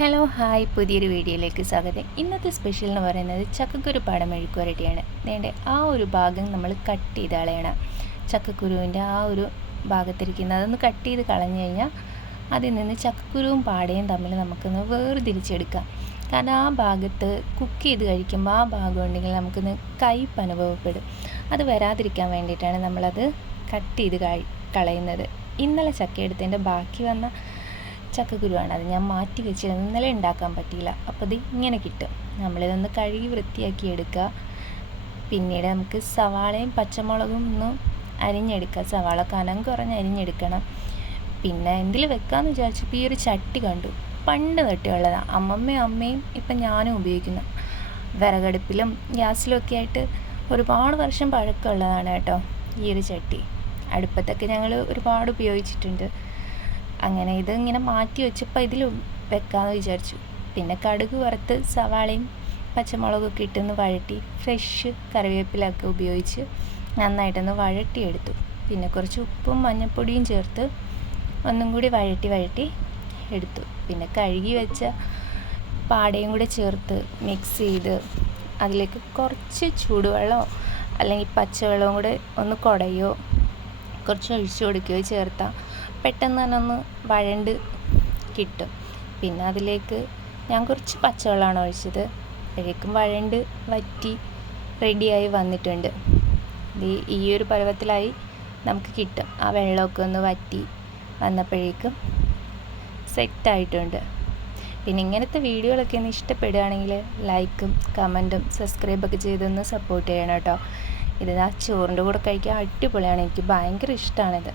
Hello hi പുതിയൊരു വീഡിയോയിലേക്ക് സ്വാഗതം. ഇന്നത്തെ സ്പെഷ്യൽ എന്ന് പറയുന്നത് ചക്കക്കുരു പാട മെഴുക്കുവരട്ടിയാണ്. വേണ്ടേ ആ ഒരു ഭാഗം നമ്മൾ കട്ട് ചെയ്ത് കളയണം. ചക്കക്കുരുവിൻ്റെ ആ ഒരു ഭാഗത്തിരിക്കുന്നത് അതൊന്ന് കട്ട് ചെയ്ത് കളഞ്ഞു കഴിഞ്ഞാൽ അതിൽ നിന്ന് ചക്കക്കുരുവും പാടയും തമ്മിൽ നമുക്കൊന്ന് വേർതിരിച്ചെടുക്കാം. കാരണം ആ ഭാഗത്ത് കുക്ക് ചെയ്ത് കഴിക്കുമ്പോൾ ആ ഭാഗം ഉണ്ടെങ്കിൽ നമുക്കൊന്ന് കയ്പ്പ് അനുഭവപ്പെടും. അത് വരാതിരിക്കാൻ വേണ്ടിയിട്ടാണ് നമ്മളത് കട്ട് ചെയ്ത് കളയുന്നത്. ഇന്നലെ ചക്ക എടുത്തതിൻ്റെ ബാക്കി വന്ന ചക്കക്കുരുവാണ്. അത് ഞാൻ മാറ്റി വെച്ച് ഇന്നലെ ഉണ്ടാക്കാൻ പറ്റിയില്ല. അപ്പോൾ ഇത് ഇങ്ങനെ കിട്ടും. നമ്മളിതൊന്ന് കഴുകി വൃത്തിയാക്കി എടുക്കുക. പിന്നീട് നമുക്ക് സവാളയും പച്ചമുളകും ഒന്ന് അരിഞ്ഞെടുക്കുക. സവാള കനം കുറഞ്ഞ് അരിഞ്ഞെടുക്കണം. പിന്നെ എന്തിൽ വെക്കാമെന്ന് വിചാരിച്ചപ്പോൾ ഈ ഒരു ചട്ടി കണ്ടു. പണ്ട് തൊട്ടുള്ളതാണ്. അമ്മയും ഇപ്പം ഞാനും ഉപയോഗിക്കുന്നു. വിറകടുപ്പിലും ഗ്യാസിലും ഒക്കെ ആയിട്ട് ഒരുപാട് വർഷം പഴക്കമുള്ളതാണ് കേട്ടോ ഈ ഒരു ചട്ടി. അടുപ്പത്തൊക്കെ ഞങ്ങൾ ഒരുപാട് ഉപയോഗിച്ചിട്ടുണ്ട്. അങ്ങനെ ഇതിങ്ങനെ മാറ്റി വെച്ചപ്പോൾ ഇതിൽ വെക്കാമെന്ന് വിചാരിച്ചു. പിന്നെ കടുക് വറുത്ത് സവാളയും പച്ചമുളകൊക്കെ ഇട്ടൊന്ന് വഴറ്റി ഫ്രഷ് കറിവേപ്പിലൊക്കെ ഉപയോഗിച്ച് നന്നായിട്ടൊന്ന് വഴറ്റിയെടുത്തു. പിന്നെ കുറച്ച് ഉപ്പും മഞ്ഞൾപ്പൊടിയും ചേർത്ത് ഒന്നും കൂടി വഴറ്റി എടുത്തു. പിന്നെ കഴുകി വെച്ച പാടയും കൂടെ ചേർത്ത് മിക്സ് ചെയ്ത് അതിലേക്ക് കുറച്ച് ചൂടുവെള്ളമോ അല്ലെങ്കിൽ പച്ചവെള്ളവും കൂടെ ഒന്ന് കുടയോ കുറച്ച് ഒഴിച്ചു കൊടുക്കുകയോ ചേർത്താൽ പെട്ടെന്ന് തന്നെ ഒന്ന് വഴണ്ട് കിട്ടും. പിന്നെ അതിലേക്ക് ഞാൻ കുറച്ച് പച്ചവെള്ളമാണ് ഒഴിച്ചത്. അപ്പോഴേക്കും വഴണ്ട് വറ്റി റെഡിയായി വന്നിട്ടുണ്ട്. ഈ ഒരു പരുവത്തിലായി നമുക്ക് കിട്ടും. ആ വെള്ളമൊക്കെ ഒന്ന് വറ്റി വന്നപ്പോഴേക്കും സെറ്റായിട്ടുണ്ട്. പിന്നെ ഇങ്ങനത്തെ വീഡിയോകളൊക്കെ ഒന്ന് ഇഷ്ടപ്പെടുകയാണെങ്കിൽ ലൈക്കും കമൻറ്റും സബ്സ്ക്രൈബൊക്കെ ചെയ്തൊന്ന് സപ്പോർട്ട് ചെയ്യണം കേട്ടോ. ഇത് ആ ചോറിൻ്റെ കൂടെ കഴിക്കാൻ അടിപൊളിയാണ്. എനിക്ക് ഭയങ്കര ഇഷ്ടമാണിത്.